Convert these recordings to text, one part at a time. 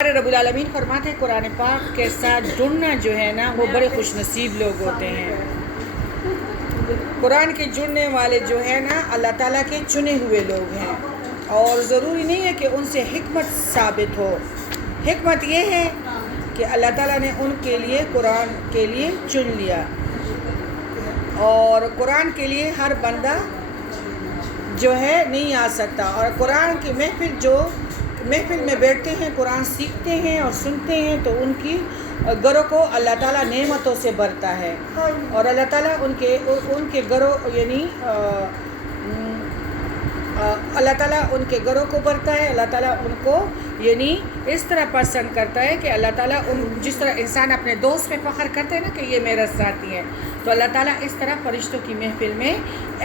رب العالمین فرماتے ہیں قرآن پاک کے ساتھ جڑنا جو ہے نا وہ بڑے خوش نصیب لوگ ہوتے ہیں۔ قرآن کے جڑنے والے جو ہے نا اللہ تعالیٰ کے چنے ہوئے لوگ ہیں، اور ضروری نہیں ہے کہ ان سے حکمت ثابت ہو۔ حکمت یہ ہے کہ اللہ تعالیٰ نے ان کے لیے قرآن کے لیے چن لیا، اور قرآن کے لیے ہر بندہ جو ہے نہیں آ سکتا، اور قرآن کی محفل میں بیٹھتے ہیں، قرآن سیکھتے ہیں اور سنتے ہیں تو ان کی گھروں کو اللہ تعالیٰ نعمتوں سے بھرتا ہے، اور اللہ تعالیٰ ان کے گھروں یعنی اللہ تعالیٰ ان کے گھروں کو بھرتا ہے۔ اللہ تعالیٰ ان کو یعنی اس طرح پسند کرتا ہے کہ اللہ تعالیٰ جس طرح انسان اپنے دوست پہ فخر کرتے ہیں نا کہ یہ میرا ساتھی ہے، تو اللہ تعالیٰ اس طرح فرشتوں کی محفل میں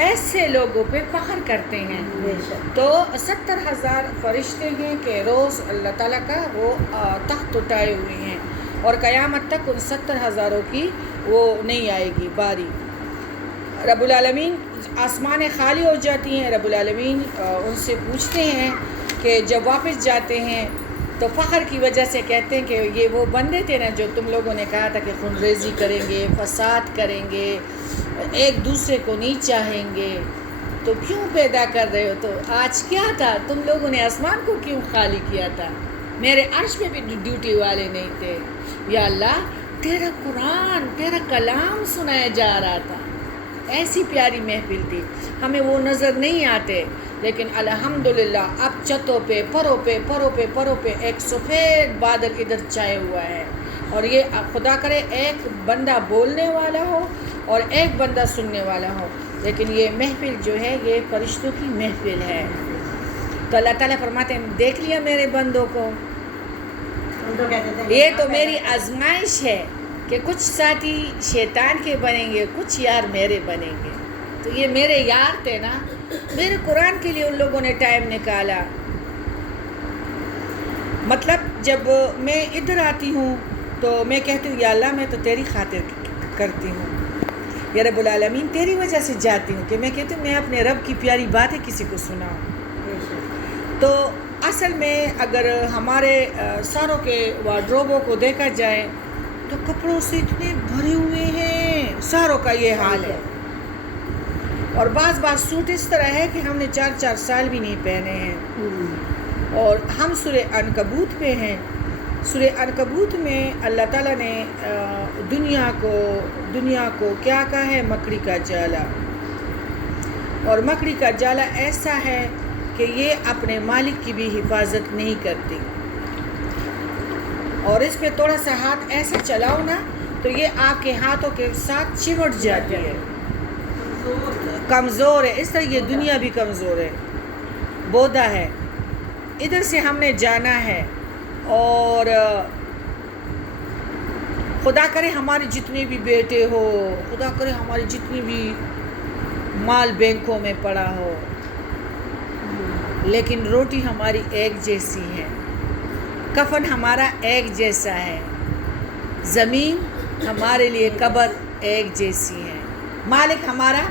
ایسے لوگوں پہ فخر کرتے ہیں۔ تو 70,000 فرشتے ہیں کہ روز اللہ تعالیٰ کا وہ تخت اٹھائے ہوئے ہیں، اور قیامت تک ان 70,000 کی وہ نہیں آئے گی باری۔ رب العالمین آسمانیں خالی ہو جاتی ہیں، رب العالمین ان سے پوچھتے ہیں کہ جب واپس جاتے ہیں تو فخر کی وجہ سے کہتے ہیں کہ یہ وہ بندے تھے نا جو تم لوگوں نے کہا تھا کہ خون ریزی کریں گے، فساد کریں گے، ایک دوسرے کو نہیں چاہیں گے، تو کیوں پیدا کر رہے ہو؟ تو آج کیا تھا؟ تم لوگوں نے آسمان کو کیوں خالی کیا تھا؟ میرے عرش میں بھی ڈیوٹی والے نہیں تھے۔ یا اللہ، تیرا قرآن، تیرا کلام سنایا جا رہا تھا، ایسی پیاری محفل تھی، ہمیں وہ نظر نہیں آتے، لیکن الحمدللہ اب چھتوں پہ پروں پہ ایک سفید بادل ادھر چھائے ہوا ہے، اور یہ خدا کرے ایک بندہ بولنے والا ہو اور ایک بندہ سننے والا ہو، لیکن یہ محفل جو ہے یہ فرشتوں کی محفل ہے۔ تو اللہ تعالیٰ فرماتے ہیں دیکھ لیا میرے بندوں کو، یہ تو میری آزمائش ہے کہ کچھ ساتھی شیطان کے بنیں گے، کچھ یار میرے بنیں گے۔ تو یہ میرے یار تھے نا، میرے قرآن کے لیے ان لوگوں نے ٹائم نکالا۔ مطلب جب میں ادھر آتی ہوں تو میں کہتی ہوں یا اللہ میں تو تیری خاطر کرتی ہوں، یا رب العالمین تیری وجہ سے جاتی ہوں، کہ میں کہتی ہوں میں اپنے رب کی پیاری باتیں کسی کو سناؤں۔ تو اصل میں اگر ہمارے ساروں کے وارڈروبوں کو دیکھا جائے تو کپڑوں سے اتنے بھرے ہوئے ہیں، ساروں کا یہ حال ہے، اور بعض سوٹ اس طرح ہے کہ ہم نے 4 سال بھی نہیں پہنے ہیں۔ اور ہم سورہ عنکبوت پہ ہیں۔ سورہ عنکبوت میں اللہ تعالیٰ نے دنیا کو کیا کہا ہے؟ مکڑی کا جالا، اور مکڑی کا جالا ایسا ہے کہ یہ اپنے مالک کی بھی حفاظت نہیں کرتی، اور اس پہ تھوڑا سا ہاتھ ایسا چلاؤ نا تو یہ آپ کے ہاتھوں کے ساتھ چمٹ جاتی ہے، کمزور ہے۔ اس طرح یہ دنیا بھی کمزور ہے، بودا ہے، ادھر سے ہم نے جانا ہے، اور خدا کرے ہمارے جتنے بھی بیٹے ہو، خدا کرے ہماری جتنی بھی مال بینکوں میں پڑا ہو، لیکن روٹی ہماری ایک جیسی ہے، کفن ہمارا ایک جیسا ہے، زمین ہمارے لیے قبر ایک جیسی ہے، مالک ہمارا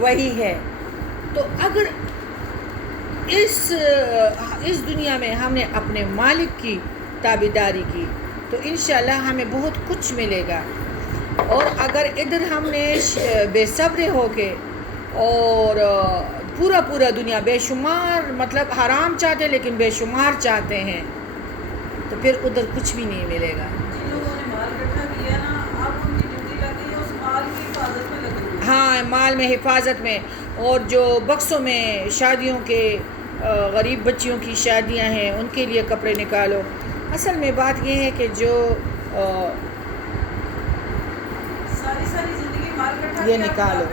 وہی ہے۔ تو اگر اس دنیا میں ہم نے اپنے مالک کی تابعداری کی تو انشاءاللہ ہمیں بہت کچھ ملے گا، اور اگر ادھر ہم نے بے صبر ہو کے اور پورا دنیا بے شمار مطلب حرام چاہتے لیکن بے شمار چاہتے ہیں تو پھر ادھر کچھ بھی نہیں ملے گا۔ ہاں، مال میں حفاظت میں، اور جو بکسوں میں شادیوں کے غریب بچیوں کی شادیاں ہیں ان کے لیے کپڑے نکالو۔ اصل میں بات یہ ہے کہ جو یہ نکالو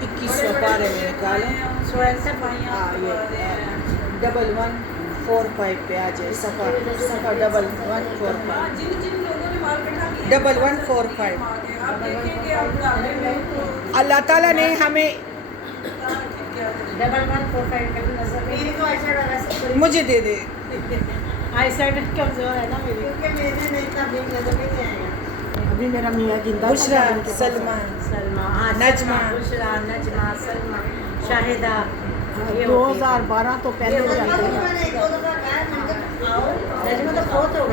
2100 پارے میں نکالو، 1145 پہ آ جائے، صفحہ 1145 اللہ تعالیٰ نے ہمیں مجھے دے دے، ابھی میرا میاں زندہ، بشرا، سلمہ، نجمہ، سلمہ، شاہدہ، 2012 تو پہلے ہو جاتے ہیں۔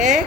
1,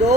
2,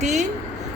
3,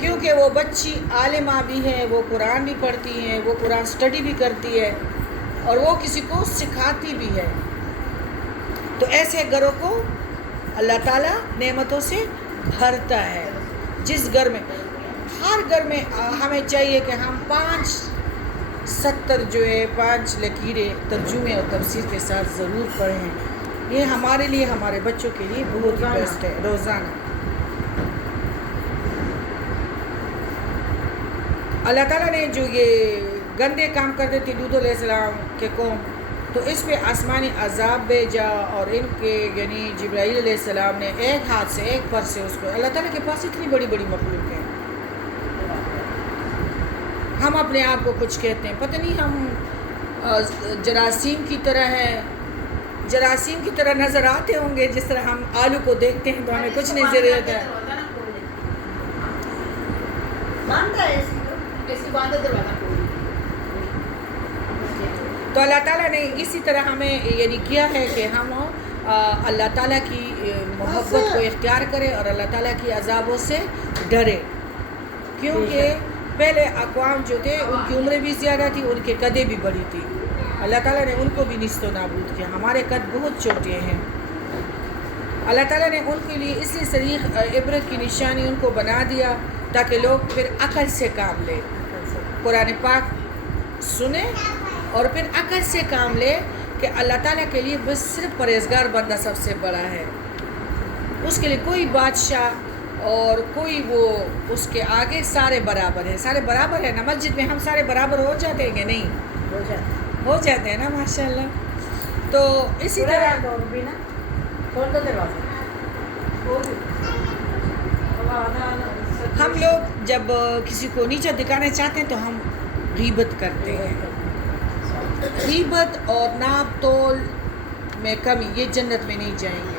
کیونکہ وہ بچی عالمہ بھی ہے، وہ قرآن بھی پڑھتی ہیں، وہ قرآن اسٹڈی بھی کرتی ہے اور وہ کسی کو سکھاتی بھی ہے. تو ایسے گھروں کو اللہ تعالیٰ نعمتوں سے بھرتا ہے. جس گھر میں، ہر گھر میں ہمیں چاہیے کہ ہم 5 لکیریں ترجمے اور تفسیر کے ساتھ ضرور پڑھیں. یہ ہمارے لیے، ہمارے بچوں کے لیے بہت ہی بیسٹ ہے. روزانہ اللہ تعالیٰ نے جو یہ گندے کام کرتے تھے لوط علیہ السلام کے قوم، تو اس پہ آسمانی عذاب بھیجا اور ان کے یعنی جبرائیل علیہ السلام نے ایک ہاتھ سے، ایک پر سے اس کو. اللہ تعالیٰ کے پاس اتنی بڑی بڑی مخلوق ہیں. ہم اپنے آپ کو کچھ کہتے ہیں، پتہ نہیں ہم جراثیم کی طرح ہے، جراثیم کی طرح نظر آتے ہوں گے. جس طرح ہم آلو کو دیکھتے ہیں تو ہمیں کچھ نہیں ضرورت ہے. تو اللہ تعالیٰ نے اسی طرح ہمیں یعنی کیا ہے کہ ہم اللہ تعالیٰ کی محبت کو اختیار کریں اور اللہ تعالیٰ کی عذابوں سے ڈرے. کیونکہ پہلے اقوام جو تھے ان کی عمریں بھی زیادہ تھی، ان کے قدیں بھی بڑی تھی. اللہ تعالیٰ نے ان کو بھی نیست و نابود کیا. ہمارے قد بہت چھوٹے ہیں. اللہ تعالیٰ نے ان کے لیے اس لیے صریح عبرت کی نشانی ان کو بنا دیا تاکہ لوگ پھر عقل سے کام لیں، قرآن پاک سنیں اور پھر عقل سے کام لے کہ اللہ تعالیٰ کے لیے بس صرف پرہیزگار بندہ سب سے بڑا ہے. اس کے لیے کوئی بادشاہ اور کوئی وہ اس کے آگے سارے برابر ہیں. سارے برابر ہیں نا. مسجد میں ہم سارے برابر ہو جاتے ہیں کہ نہیں؟ ہو جاتے ہیں نا ماشاء اللہ. تو اسی طرح ہم لوگ جب کسی کو نیچا دکھانا چاہتے ہیں تو ہم غیبت کرتے ہیں. غیبت اور ناپ تول میں کمی، یہ جنت میں نہیں جائیں گے.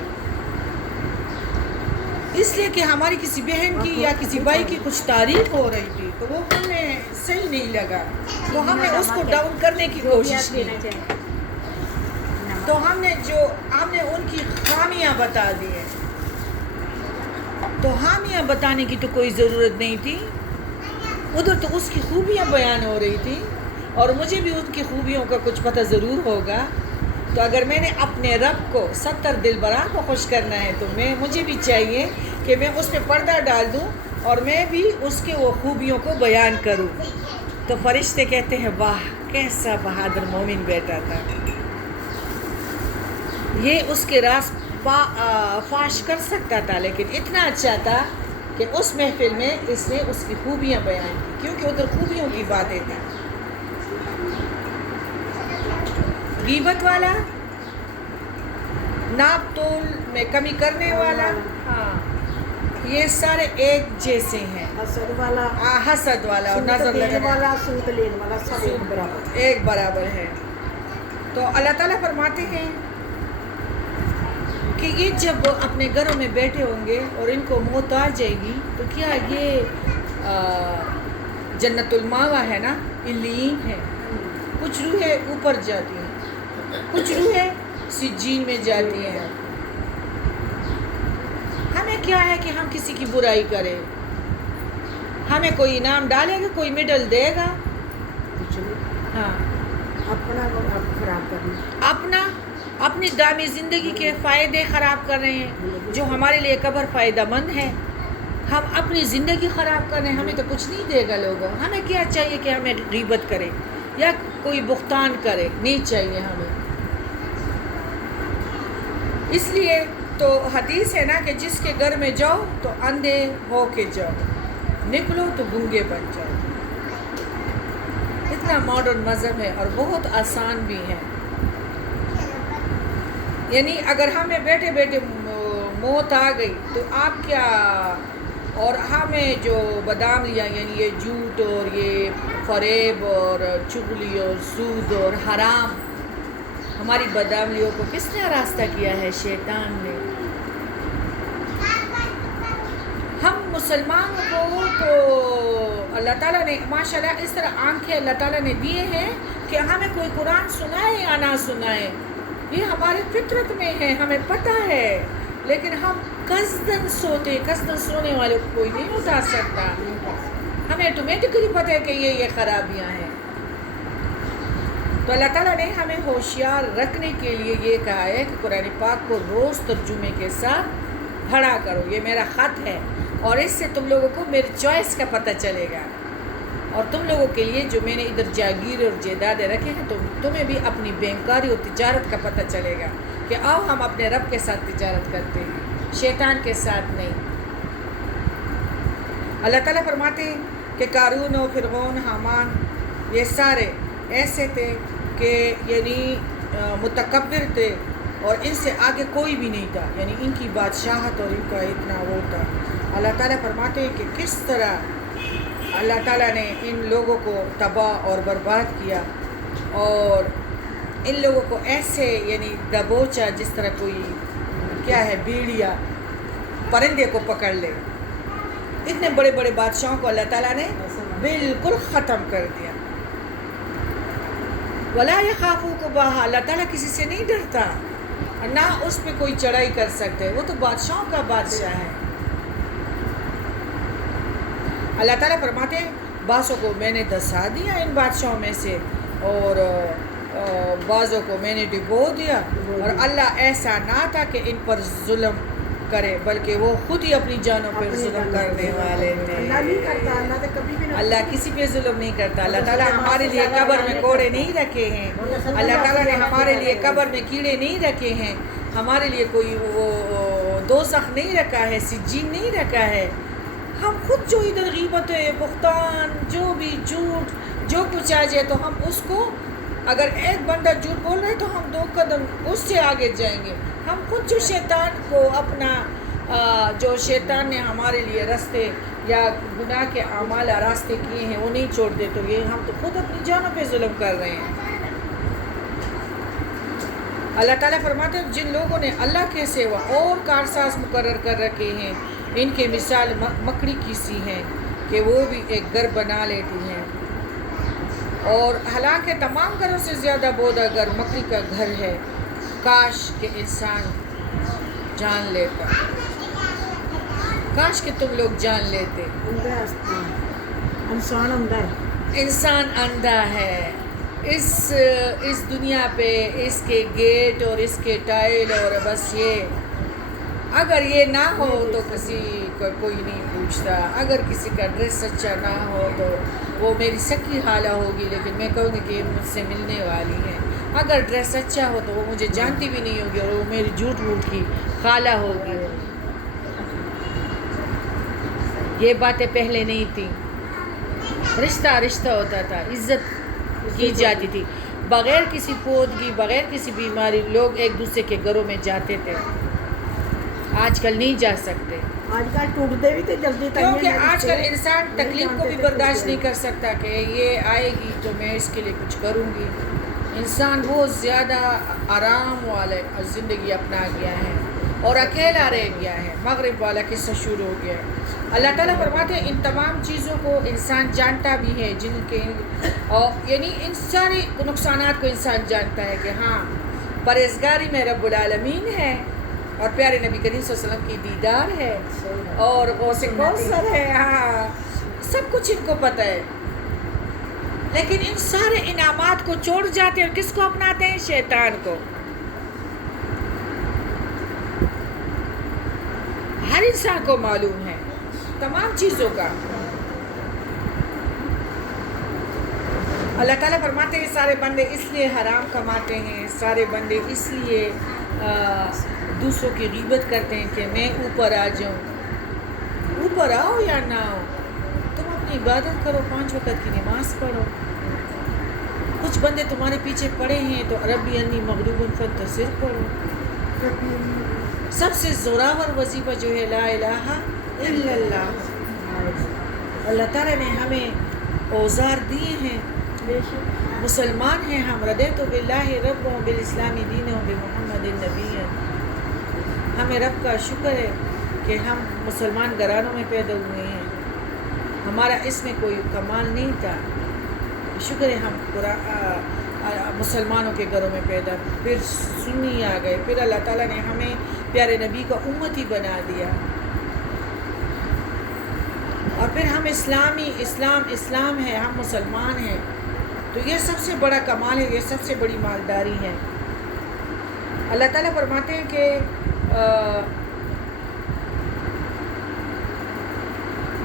اس لیے کہ ہماری کسی بہن کی یا کسی بھائی کی کچھ تعریف ہو رہی تھی تو وہ ہمیں صحیح نہیں لگا، تو ہم نے اس کو ڈاؤن کرنے کی کوشش کی. تو ہم نے ان کی خامیاں بتا دی ہیں. تو خامیاں بتانے کی تو کوئی ضرورت نہیں تھی. ادھر تو اس کی خوبیاں بیان ہو رہی تھی اور مجھے بھی ان کی خوبیوں کا کچھ پتہ ضرور ہوگا. تو اگر میں نے اپنے رب کو 70 دلبراں کو خوش کرنا ہے تو مجھے بھی چاہیے کہ میں اس پہ پردہ ڈال دوں اور میں بھی اس کے وہ خوبیوں کو بیان کروں. تو فرشتے کہتے ہیں واہ کیسا بہادر مومن بیٹا تھا. یہ اس کے راز فاش کر سکتا تھا لیکن اتنا اچھا تھا کہ اس محفل میں اس نے اس کی خوبیاں بیان کی کیونکہ ادھر خوبیوں کی باتیں تھیں. غیبت والا، ناپ تول میں کمی کرنے والا، ہاں یہ سارے ایک جیسے ہیں. حسد والا اور نظر لگانے والا، سود لینے والا سب ایک برابر ہے. تو اللہ تعالیٰ فرماتے ہیں کہ یہ جب اپنے گھروں میں بیٹھے ہوں گے اور ان کو موت آ جائے گی تو کیا یہ جنت الماوا ہے نا، علیین ہے. کچھ روحیں اوپر جاتی ہیں، کچھ روحیں سجین میں جاتی ہیں. ہمیں کیا ہے کہ ہم کسی کی برائی کریں؟ ہمیں کوئی انعام ڈالے گا، کوئی میڈل دے گا؟ ہاں اپنی دامی زندگی کے فائدے خراب کر رہے ہیں جو ہمارے لیے قبر فائدہ مند ہے. ہم اپنی زندگی خراب کر رہے ہیں، ہمیں تو کچھ نہیں دے گا لوگوں. ہمیں کیا چاہیے کہ ہمیں غیبت کرے یا کوئی بہتان کرے؟ نہیں چاہیے ہمیں. اس لیے تو حدیث ہے نا کہ جس کے گھر میں جاؤ تو اندھے ہو کے جاؤ، نکلو تو گنگے بن جاؤ. اتنا ماڈرن مذہب ہے اور بہت آسان بھی ہے. یعنی اگر ہمیں بیٹھے بیٹھے موت آ گئی تو آپ کیا، اور ہمیں جو بادام لیا یعنی یہ جھوٹ اور یہ فریب اور چغلی اور سود اور حرام، ہماری بدعملیوں کو کس نے راستہ کیا ہے؟ شیطان نے. ہم مسلمانوں کو تو اللہ تعالیٰ نے ماشاءاللہ اس طرح آنکھیں اللہ تعالیٰ نے دیے ہیں کہ ہمیں کوئی قرآن سنائے یا نہ سنائے یہ ہمارے فطرت میں ہے، ہمیں پتہ ہے. لیکن ہم قصدن سونے والے کو کوئی نہیں اٹھا سکتا. ہمیں آٹومیٹکلی پتہ ہے کہ یہ خرابیاں ہیں. تو اللہ تعالیٰ نے ہمیں ہوشیار رکھنے کے لیے یہ کہا ہے کہ قرآن پاک کو روز ترجمے کے ساتھ پڑھا کرو. یہ میرا خط ہے اور اس سے تم لوگوں کو میری چوائس کا پتہ چلے گا. اور تم لوگوں کے لیے جو میں نے ادھر جاگیر اور جائیدادیں رکھے ہیں تمہیں بھی اپنی بینکاری اور تجارت کا پتہ چلے گا کہ آؤ ہم اپنے رب کے ساتھ تجارت کرتے ہیں, شیطان کے ساتھ نہیں. اللہ تعالیٰ فرماتے ہیں کہ قارون و فرعون حامان یہ سارے ایسے تھے کہ یعنی متکبر تھے اور ان سے آگے کوئی بھی نہیں تھا, یعنی ان کی بادشاہت اور ان کا اتنا وہ تھا. اللہ تعالیٰ فرماتے ہیں کہ کس طرح اللہ تعالیٰ نے ان لوگوں کو تباہ اور برباد کیا اور ان لوگوں کو ایسے یعنی دبوچا جس طرح کوئی کیا ہے بیڑیا پرندے کو پکڑ لے. اتنے بڑے بڑے بادشاہوں کو اللہ تعالیٰ نے بالکل ختم کر دیا. ولا یخافوک بہا, اللہ تعالیٰ کسی سے نہیں ڈرتا, نہ اس پہ کوئی چڑھائی کر سکتے, وہ تو بادشاہوں کا بادشاہ ہے. اللہ تعالیٰ فرماتے ہیں بعضوں کو میں نے دسا دیا ان بادشاہوں میں سے اور بعضوں کو میں نے ڈبو دیا, اور اللہ ایسا نہ تھا کہ ان پر ظلم کرے بلکہ وہ خود ہی اپنی جانوں پر ظلم کرنے والے تھے. اللہ کسی پہ ظلم نہیں کرتا. اللہ تعالیٰ ہمارے لیے قبر میں کوڑے نہیں رکھے ہیں, اللہ تعالیٰ نے ہمارے لیے قبر میں کیڑے نہیں رکھے ہیں, ہمارے لیے کوئی وہ دوزخ نہیں رکھا ہے, سجین نہیں رکھا ہے. ہم خود جو ادھر غیبت ہے, بہتان, جو بھی جھوٹ جو کچھ آ جائے تو ہم اس کو, اگر ایک بندہ جھوٹ بول رہا ہے تو ہم 2 قدم اس سے آگے جائیں گے. ہم خود جو شیطان کو اپنا جو شیطان نے ہمارے لیے راستے یا گناہ کے اعمال راستے کیے ہیں وہ نہیں چھوڑ دے, تو یہ ہم تو خود اپنی جانوں پہ ظلم کر رہے ہیں. اللہ تعالیٰ فرماتے ہیں جن لوگوں نے اللہ کے سوا اور کارساز مقرر کر رکھے ہیں ان کے مثال مکڑی کی سی ہیں کہ وہ بھی ایک گھر بنا لیتی ہیں, اور حالانکہ تمام گھروں سے زیادہ بودا گھر مکڑی کا گھر ہے. کاش کہ انسان جان لیتا, کاش کہ تم لوگ جان لیتے. انسان اندھا ہے اس دنیا پہ, اس کے گیٹ اور اس کے ٹائل, اور بس یہ اگر یہ نہ ہو تو کسی کو کوئی نہیں پوچھتا, اگر کسی کا ڈریس سچا نہ ہو تو وہ میری سکی خالہ ہوگی لیکن میں کہوں گی کہ یہ مجھ سے ملنے والی ہے. اگر ڈریس اچھا ہو تو وہ مجھے جانتی بھی نہیں ہوگی اور وہ میری جھوٹ ووٹ کی خالہ ہوگی. یہ باتیں پہلے نہیں تھیں, رشتہ ہوتا تھا, عزت کی جاتی تھی, بغیر کسی پودگی بغیر کسی بیماری لوگ ایک دوسرے کے گھروں میں جاتے تھے. آج کل نہیں جا سکتے, آج کل ٹوٹتے بھی تھے جلدی, کیونکہ آج کل انسان تکلیف کو بھی برداشت نہیں کر سکتا کہ یہ آئے گی تو میں اس کے لیے کچھ کروں گی. انسان بہت زیادہ آرام والے زندگی اپنا گیا ہے اور اکیلا رہ گیا ہے. مغرب والا قصہ شروع ہو گیا ہے. اللہ تعالیٰ فرماتے ہیں ان تمام چیزوں کو انسان جانتا بھی ہے, جن کے اور یعنی ان سارے نقصانات کو انسان جانتا ہے کہ ہاں پرہیزگاری میں رب العالمین ہے اور پیارے نبی کریم صلی اللہ علیہ وسلم کی دیدار ہے اور غوث کوثر ہے. ہاں سب کچھ ان کو پتہ ہے, لیکن ان سارے انعامات کو چھوڑ جاتے ہیں اور کس کو اپناتے ہیں؟ شیطان کو. ہر انسان کو معلوم ہے تمام چیزوں کا. اللہ تعالیٰ فرماتے ہیں سارے بندے اس لیے حرام کماتے ہیں, سارے بندے اس لیے دوسروں کی غیبت کرتے ہیں کہ میں اوپر آ جاؤں. اوپر آؤ یا نہ آؤ, تم اپنی عبادت کرو, 5 وقت کی نماز پڑھو. کچھ بندے تمہارے پیچھے پڑے ہیں تو ربی انی مغلوب فانتصر پڑھو. سب سے زوراور وظیفہ جو ہے لا الہ الا اللہ. اللہ تعالیٰ نے ہمیں اوزار دیے ہیں, مسلمان ہیں ہم, رضیت باللہ رب و بالاسلام دین و بمحمد نبی. ہمیں رب کا شکر ہے کہ ہم مسلمان گھرانوں میں پیدا ہوئے ہیں, ہمارا اس میں کوئی کمال نہیں تھا. شکر ہے ہم مسلمانوں کے گھروں میں پیدا, پھر سنی آ گئے, پھر اللہ تعالیٰ نے ہمیں پیارے نبی کا امتی بنا دیا اور پھر ہم اسلام ہے، ہم مسلمان ہیں، تو یہ سب سے بڑا کمال ہے، یہ سب سے بڑی مالداری ہے۔ اللہ تعالیٰ فرماتے ہیں کہ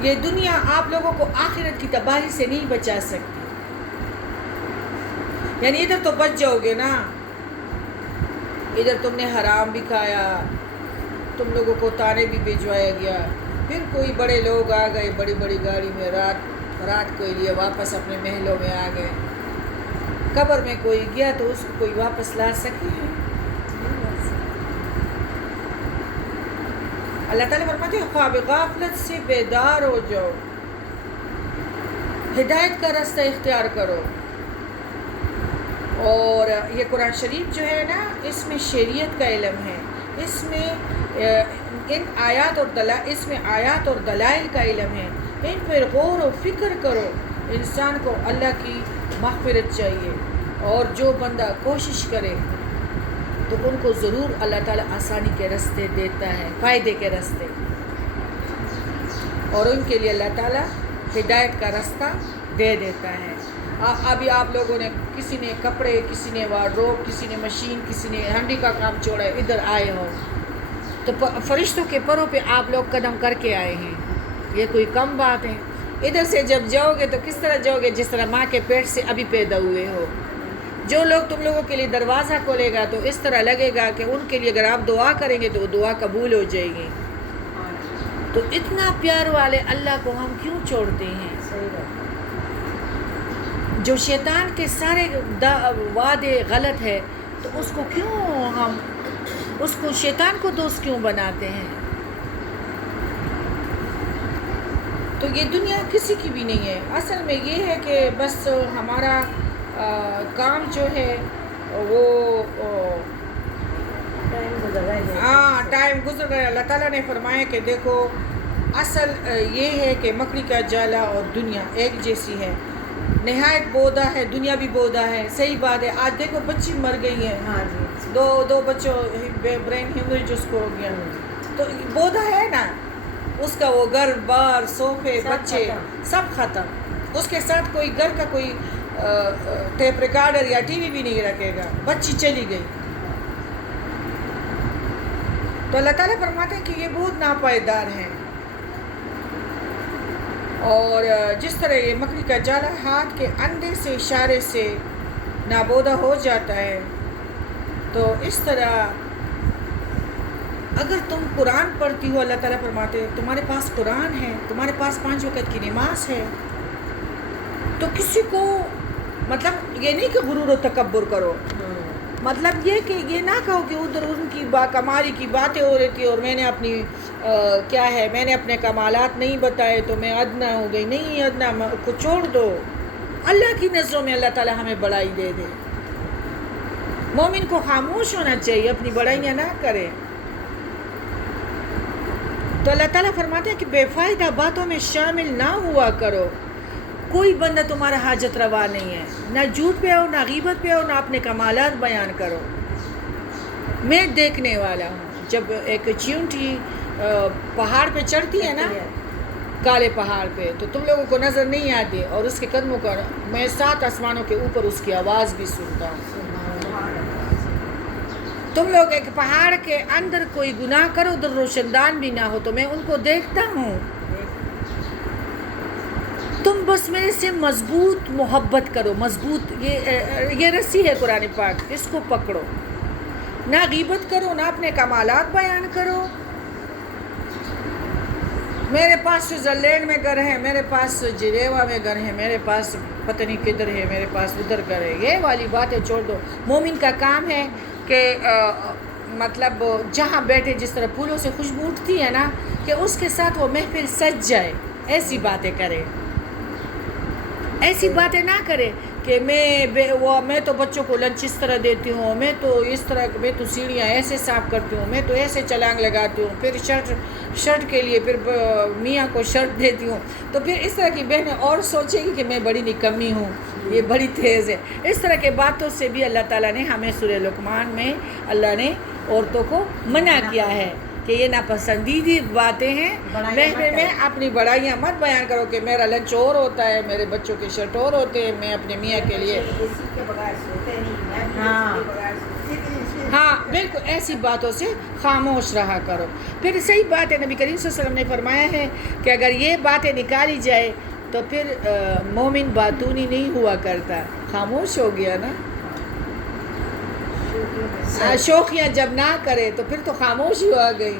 یہ دنیا آپ لوگوں کو آخرت کی تباہی سے نہیں بچا سکتی، یعنی ادھر تو بچ جاؤ گے نا، ادھر تم نے حرام بھی کھایا، تم لوگوں کو تانے بھی بھجوایا گیا، پھر کوئی بڑے لوگ آ گئے بڑی بڑی گاڑی میں، رات کے لیے واپس اپنے محلوں میں آ گئے، قبر میں کوئی گیا تو اس کو کوئی واپس لا سکے؟ اللہ تعالیٰ فرماتے ہیں خواب غافلت سے بیدار ہو جاؤ، ہدایت کا راستہ اختیار کرو۔ اور یہ قرآن شریف جو ہے نا، اس میں شریعت کا علم ہے، اس میں آیات اور دلائل کا علم ہے، ان پر غور و فکر کرو۔ انسان کو اللہ کی مغفرت چاہیے، اور جو بندہ کوشش کرے تو ان کو ضرور اللہ تعالیٰ آسانی کے راستے دیتا ہے، فائدے کے راستے، اور ان کے لیے اللہ تعالیٰ ہدایت کا راستہ دے دیتا ہے۔ ابھی آپ لوگوں نے، کسی نے کپڑے، کسی نے وارڈروب، کسی نے مشین، کسی نے ہنڈی کا کام چھوڑا ہے، ادھر آئے ہو تو فرشتوں کے پروں پہ آپ لوگ قدم کر کے آئے ہیں، یہ کوئی کم بات ہے؟ ادھر سے جب جاؤ گے تو کس طرح جاؤ گے؟ جس طرح ماں کے پیٹ سے ابھی پیدا ہوئے ہو۔ جو لوگ تم لوگوں کے لیے دروازہ کھولے گا تو اس طرح لگے گا کہ ان کے لیے اگر آپ دعا کریں گے تو وہ دعا قبول ہو جائے گی۔ تو اتنا پیار والے اللہ کو ہم کیوں چھوڑتے ہیں؟ جو شیطان کے سارے وعدے غلط ہے، تو اس کو کیوں ہم شیطان کو دوست کیوں بناتے ہیں؟ تو یہ دنیا کسی کی بھی نہیں ہے، اصل میں یہ ہے کہ بس ہمارا کام جو ہے وہ ٹائم گزر رہا ہے۔ اللہ تعالیٰ نے فرمایا کہ دیکھو، اصل یہ ہے کہ مکڑی کا جالا اور دنیا ایک جیسی ہے، نہایت بودا ہے، دنیا بھی بودا ہے۔ صحیح بات ہے، آج دیکھو بچی مر گئی ہیں، دو بچوں برین ہیمریج اس کو ہو گیا، تو بودا ہے نا، اس کا وہ گھر بار صوفے بچے سب ختم، اس کے ساتھ کوئی گھر کا کوئی ٹیپ ریکارڈر یا ٹی وی بھی نہیں رکھے گا، بچی چلی گئی۔ تو اللہ تعالیٰ فرماتے ہیں کہ یہ بہت ناپائیدار ہیں، اور جس طرح یہ مکڑی کا جالا ہاتھ کے اندھے سے اشارے سے نابودا ہو جاتا ہے، تو اس طرح اگر تم قرآن پڑھتی ہو، اللہ تعالیٰ فرماتے ہیں تمہارے پاس قرآن ہے، تمہارے پاس 5 وقت کی نماز ہے، تو کسی کو مطلب یہ نہیں کہ غرور و تکبر کرو، مطلب یہ کہ یہ نہ کہو کہ ادھر ان کی کمالی کی باتیں ہو رہی تھی اور میں نے اپنی میں نے اپنے کمالات نہیں بتائے تو میں ادنا ہو گئی۔ نہیں، ادنا کو چھوڑ دو، اللہ کی نظروں میں اللہ تعالیٰ ہمیں بڑائی دے دے۔ مومن کو خاموش ہونا چاہیے، اپنی بڑائیاں نہ کرے۔ تو اللہ تعالیٰ فرماتے ہیں کہ بے فائدہ باتوں میں شامل نہ ہوا کرو، کوئی بندہ تمہارا حاجت روا نہیں ہے، نہ جھوٹ پہ ہو، نہ غیبت پہ ہو، نہ اپنے کمالات بیان کرو۔ میں دیکھنے والا ہوں، جب ایک چیونٹی پہاڑ پہ چڑھتی ہے نا، کالے پہاڑ پہ، تو تم لوگوں کو نظر نہیں آتی، اور اس کے قدموں کا میں 7 آسمانوں کے اوپر اس کی آواز بھی سنتا ہوں۔ تم لوگ ایک پہاڑ کے اندر کوئی گناہ کرو، ادھر روشن دان بھی نہ ہو، تو میں ان کو دیکھتا ہوں۔ تم بس میرے سے مضبوط محبت کرو، مضبوط یہ رسی ہے قرآن پاک، اس کو پکڑو، نہ غیبت کرو، نہ اپنے کمالات بیان کرو۔ میرے پاس سوئٹزرلینڈ میں گھر ہے، میرے پاس جنیوا میں گھر ہے، میرے پاس پتہ نہیں کدھر ہے، میرے پاس ادھر گھر ہے، یہ والی باتیں چھوڑ دو۔ مومن کا کام ہے کہ مطلب جہاں بیٹھے، جس طرح پھولوں سے خوشبو اٹھتی ہے نا، کہ اس کے ساتھ وہ محفل سج جائے، ایسی باتیں کرے، ایسی باتیں نہ کرے کہ میں تو بچوں کو لنچ اس طرح دیتی ہوں، میں تو سیڑھیاں ایسے صاف کرتی ہوں، میں تو ایسے چلانگ لگاتی ہوں، پھر شرٹ کے لیے پھر میاں کو شرٹ دیتی ہوں، تو پھر اس طرح کی بہنیں اور سوچے گی کہ میں بڑی نکمی ہوں، یہ بڑی تیز ہے۔ اس طرح کے باتوں سے بھی اللہ تعالیٰ نے ہمیں سورہ لقمان میں اللہ نے عورتوں کو منع کیا ہے کہ یہ ناپسندیدی باتیں ہیں، محفل میں اپنی بڑائیاں مت بیان کرو کہ میرا لنچ اور ہوتا ہے، میرے بچوں کے شرٹ اور ہوتے ہیں، میں اپنے میاں کے لیے ہاں بالکل ایسی باتوں سے خاموش رہا کرو۔ پھر صحیح بات ہے، نبی کریم صلی اللہ علیہ وسلم نے فرمایا ہے کہ اگر یہ باتیں نکالی جائے تو پھر مومن باتونی نہیں ہوا کرتا، خاموش ہو گیا نا، شوخیاں جب نہ کرے تو پھر تو خاموش ہی ہو گئی۔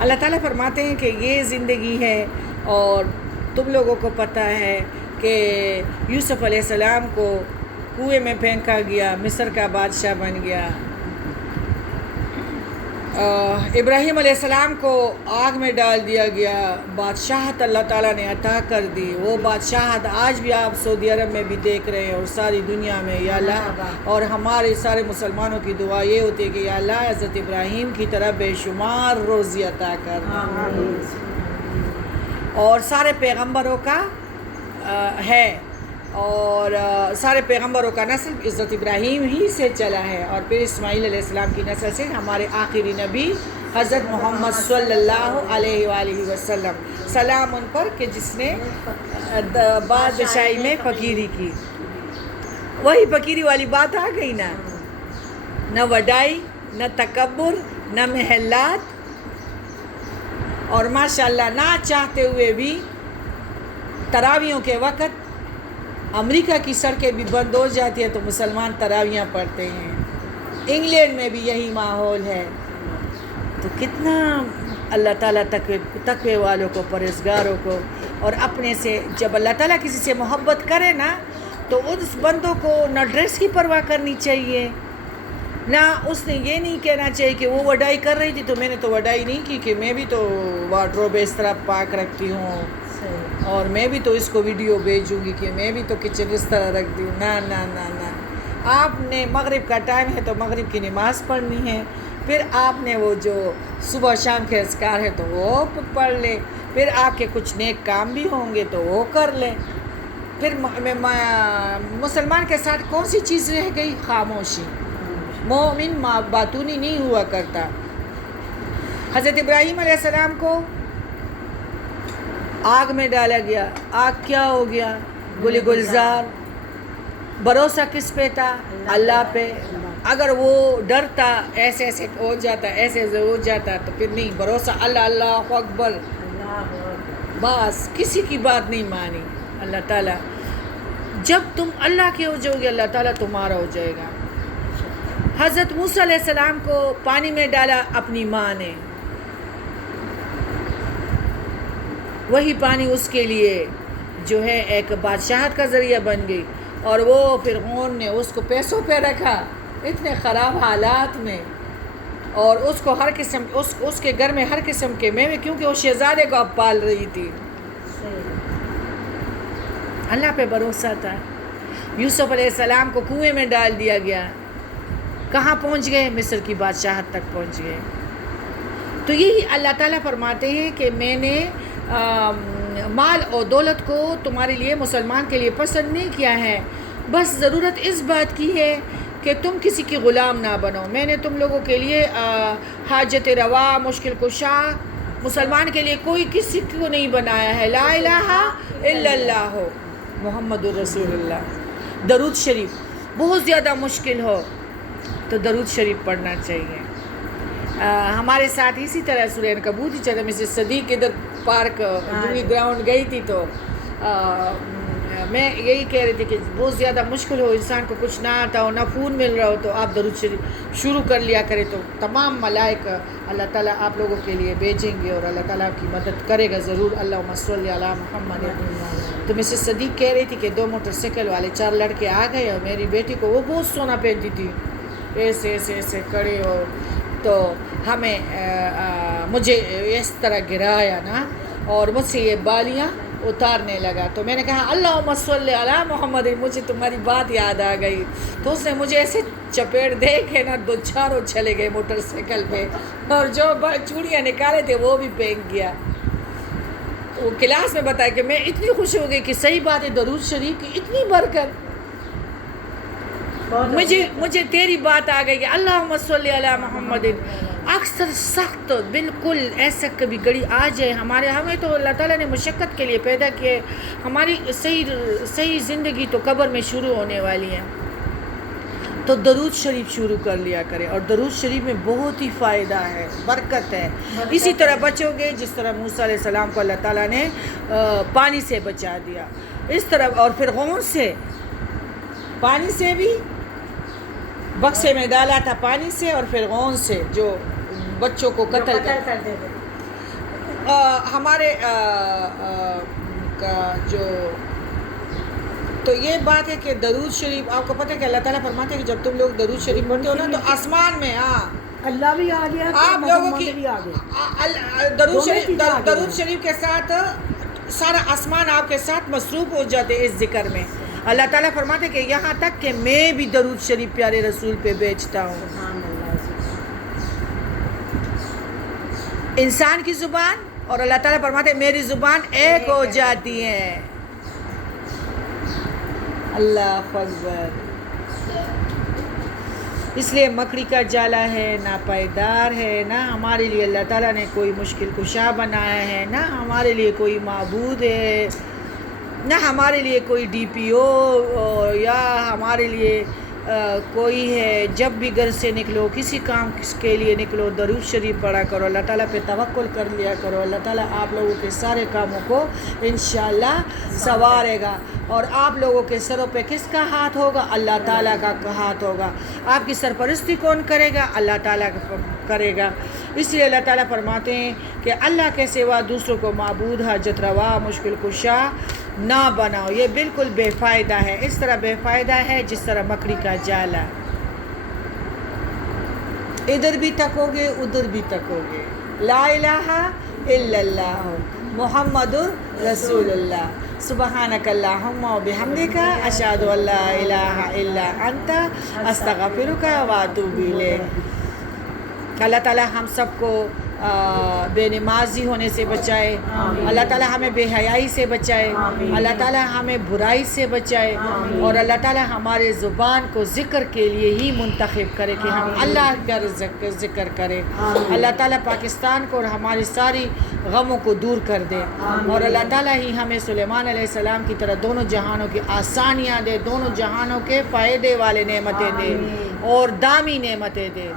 اللہ تعالیٰ فرماتے ہیں کہ یہ زندگی ہے، اور تم لوگوں کو پتہ ہے کہ یوسف علیہ السلام کو کنویں میں پھینکا گیا، مصر کا بادشاہ بن گیا، ابراہیم علیہ السلام کو آگ میں ڈال دیا گیا، بادشاہت اللہ تعالیٰ نے عطا کر دی، وہ بادشاہت آج بھی آپ سعودی عرب میں بھی دیکھ رہے ہیں اور ساری دنیا میں، یا اللہ، اور ہمارے سارے مسلمانوں کی دعا یہ ہوتی ہے کہ یا اللہ حضرت ابراہیم کی طرح بے شمار روزی عطا کر، اور سارے پیغمبروں کا ہے، اور سارے پیغمبروں کا نسل حضرت ابراہیم ہی سے چلا ہے، اور پھر اسماعیل علیہ السلام کی نسل سے ہمارے آخری نبی حضرت محمد صلی اللہ علیہ وآلہ وسلم، سلام ان پر کہ جس نے بادشاہی میں فقیری کی۔ وہی فقیری والی بات آ گئی نا، نہ وڈائی، نہ تکبر، نہ محلات، اور ماشاءاللہ نہ چاہتے ہوئے بھی تراویحوں کے وقت امریکہ کی سڑکیں بھی بند ہو جاتی ہیں تو مسلمان تراویحاں پڑھتے ہیں، انگلینڈ میں بھی یہی ماحول ہے۔ تو کتنا اللہ تعالیٰ تقوی والوں کو، پرہیزگاروں کو، اور اپنے سے جب اللہ تعالیٰ کسی سے محبت کرے نا تو اس بندوں کو نہ ڈریس کی پرواہ کرنی چاہیے، نہ اس نے یہ نہیں کہنا چاہیے کہ وہ وڈائی کر رہی تھی تو میں نے تو وڈائی نہیں کی، کہ میں بھی تو وارڈروب اس طرح پاک رکھتی ہوں اور میں بھی تو اس کو ویڈیو بھیجوں گی کہ میں بھی تو کچن اس طرح رکھ دی ہوں۔ نہ نہ نہ نہ، آپ نے مغرب کا ٹائم ہے تو مغرب کی نماز پڑھنی ہے، پھر آپ نے وہ جو صبح شام کے اذکار ہے تو وہ پڑھ لیں، پھر آپ کے کچھ نیک کام بھی ہوں گے تو وہ کر لیں۔ پھر مسلمان کے ساتھ کون سی چیز رہ گئی؟ خاموشی۔ مومن باتونی نہیں ہوا کرتا۔ حضرت ابراہیم علیہ السلام کو آگ میں ڈالا گیا، آگ کیا ہو گیا؟ گل گلزار۔ بھروسہ کس پہ تھا؟ اللہ پہ۔ اگر وہ ڈرتا ایسے ایسے ہو جاتا، ایسے ایسے ہو جاتا تو پھر نہیں، بھروسہ اللہ، اللہ اکبر، بس کسی کی بات نہیں مانی اللہ تعالیٰ۔ جب تم اللہ کے ہو جاؤ گے اللہ تعالیٰ تمہارا ہو جائے گا۔ حضرت موسیٰ علیہ السلام کو پانی میں ڈالا اپنی ماں نے، وہی پانی اس کے لیے جو ہے ایک بادشاہت کا ذریعہ بن گئی، اور وہ فرعون نے اس کو پیسوں پہ رکھا اتنے خراب حالات میں، اور اس کو ہر قسم اس کے گھر میں ہر قسم کے میوے، کیونکہ وہ شہزادے کو اب پال رہی تھی۔ اللہ پہ بھروسہ تھا۔ یوسف علیہ السلام کو کنویں میں ڈال دیا گیا، کہاں پہنچ گئے؟ مصر کی بادشاہت تک پہنچ گئے۔ تو یہی اللہ تعالیٰ فرماتے ہیں کہ میں نے مال اور دولت کو تمہارے لیے، مسلمان کے لیے پسند نہیں کیا ہے، بس ضرورت اس بات کی ہے کہ تم کسی کی غلام نہ بنو۔ میں نے تم لوگوں کے لیے حاجت روا، مشکل کشا، مسلمان کے لیے کوئی کسی کو نہیں بنایا ہے۔ لا الہ الا اللہ محمد الرسول اللہ۔ درود شریف بہت زیادہ مشکل ہو تو درود شریف پڑھنا چاہیے۔ ہمارے ساتھ اسی طرح سورہ عنکبوت ہی چلا، مسز صدیق ادھر پارک جوئی گراؤنڈ گئی تھی تو میں یہی کہہ رہی تھی کہ بہت زیادہ مشکل ہو، انسان کو کچھ نہ آتا ہو، نہ فون مل رہا ہو، تو آپ درود شریف شروع کر لیا کرے تو تمام ملائکہ اللہ تعالیٰ آپ لوگوں کے لیے بھیجیں گے اور اللہ تعالیٰ کی مدد کرے گا ضرور۔ اللہم صلی علی محمد۔ تو مسز صدیق کہہ رہی تھی کہ 2 موٹر سائیکل والے 4 لڑکے آ گئے، اور میری بیٹی کو وہ بہت سونا پہنتی تھی، ایسے ایسے ایسے کھڑے ہو، تو ہمیں مجھے اس طرح گرایا نا، اور مجھ سے یہ بالیاں اتارنے لگا، تو میں نے کہا اللہم صلی علی محمد، مجھے تمہاری بات یاد آ گئی۔ تو اس نے مجھے ایسے چپیٹ دے کے نا 2 چاروں چلے گئے موٹر سائیکل پہ، اور جو چوڑیاں نکالے تھے وہ بھی پھینک گیا۔ وہ کلاس میں بتایا کہ میں اتنی خوش ہو گئی کہ صحیح بات ہے، درود شریف کی اتنی برکت، مجھے تیری بات آ گئی کہ اللہم صلی علی محمد۔ اکثر سخت بالکل ایسا کبھی گھڑی آ جائے ہمیں تو اللہ تعالیٰ نے مشقت کے لیے پیدا کیے. ہماری صحیح زندگی تو قبر میں شروع ہونے والی ہے. تو درود شریف شروع کر لیا کرے, اور درود شریف میں بہت ہی فائدہ ہے, برکت ہے. اسی طرح بچو گے جس طرح موسیٰ علیہ السلام کو اللہ تعالیٰ نے پانی سے بچا دیا, اس طرح. اور پھر غون سے, پانی سے بھی بکسے میں ڈالا تھا پانی سے, اور پھر غون سے جو بچوں کو قتل کر دیتے. ہمارے کا جو. تو یہ بات ہے کہ درود شریف آپ کو پتہ ہے کہ اللہ تعالیٰ فرماتے ہیں کہ جب تم لوگ درود شریف پڑھتے ہو نا تو آسمان میں اللہ بھی آ گیا, آپ لوگوں کی بھی آ گئے. درود شریف کے ساتھ سارا آسمان آپ کے ساتھ مصروف ہو جاتے اس ذکر میں. اللہ تعالیٰ فرماتے ہیں کہ یہاں تک کہ میں بھی درود شریف پیارے رسول پہ بیچتا ہوں. انسان کی زبان اور اللہ تعالیٰ فرماتے ہیں میری زبان ایک ہو جاتی ہے. اللہ اکبر. اس لیے مکڑی کا جالا ہے, نہ پائیدار ہے, نہ ہمارے لیے اللہ تعالیٰ نے کوئی مشکل کشا بنایا ہے, نہ ہمارے لیے کوئی معبود ہے, نہ ہمارے لیے کوئی ڈی پی او یا ہمارے لیے کوئی ہے. جب بھی گھر سے نکلو, کسی کام کے لیے نکلو, درود شریف پڑھا کرو, اللہ تعالیٰ پہ توکل کر لیا کرو. اللہ تعالیٰ آپ لوگوں کے سارے کاموں کو انشاءاللہ سنوارے گا. اور آپ لوگوں کے سروں پہ کس کا ہاتھ ہوگا؟ اللہ تعالیٰ کا ہاتھ ہوگا. آپ کی سرپرستی کون کرے گا؟ اللہ تعالیٰ کرے گا. اس لیے اللہ تعالیٰ فرماتے ہیں کہ اللہ کے سوا دوسروں کو معبود, حاجت روا, مشکل کشا نہ بناؤ. یہ بالکل بے فائدہ ہے. اس طرح بے فائدہ ہے جس طرح مکڑی کا جالا. ادھر بھی تکو گے, ادھر بھی تکو گے. لا الہ الا اللہ محمد رسول اللہ. سبحانک اللہم و بحمدک اشہد ان لا الہ الا انت استغفرک و اتوب الیک. اللہ تعالیٰ ہم سب کو بے نمازی ہونے سے بچائے. اللہ تعالیٰ ہمیں بے حیائی سے بچائے. اللہ تعالیٰ ہمیں برائی سے بچائے. اور اللہ تعالیٰ ہمارے زبان کو ذکر کے لیے ہی منتخب کرے کہ ہم اللہ کا ذکر کریں. اللہ تعالیٰ پاکستان کو اور ہماری ساری غموں کو دور کر دے. اور اللہ تعالیٰ ہی ہمیں سلیمان علیہ السلام کی طرح دونوں جہانوں کی آسانیاں دے, دونوں جہانوں کے فائدے والے نعمتیں دے اور دامی نعمتیں دے.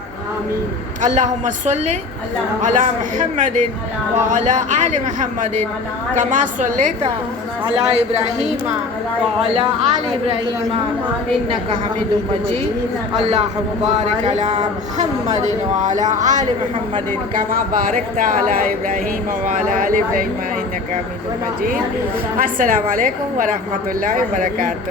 اللہم صلی علی محمد وعلی آل محمد کما صلیت علی ابراہیم وعلی آل ابراہیم انک حمید مجید. اللہم بارک علی محمد وعلی آل محمد کما بارکت علی ابراہیم وعلی آل ابراہیم انک حمید مجید. السلام علیکم ورحمۃ اللہ وبرکاتہ.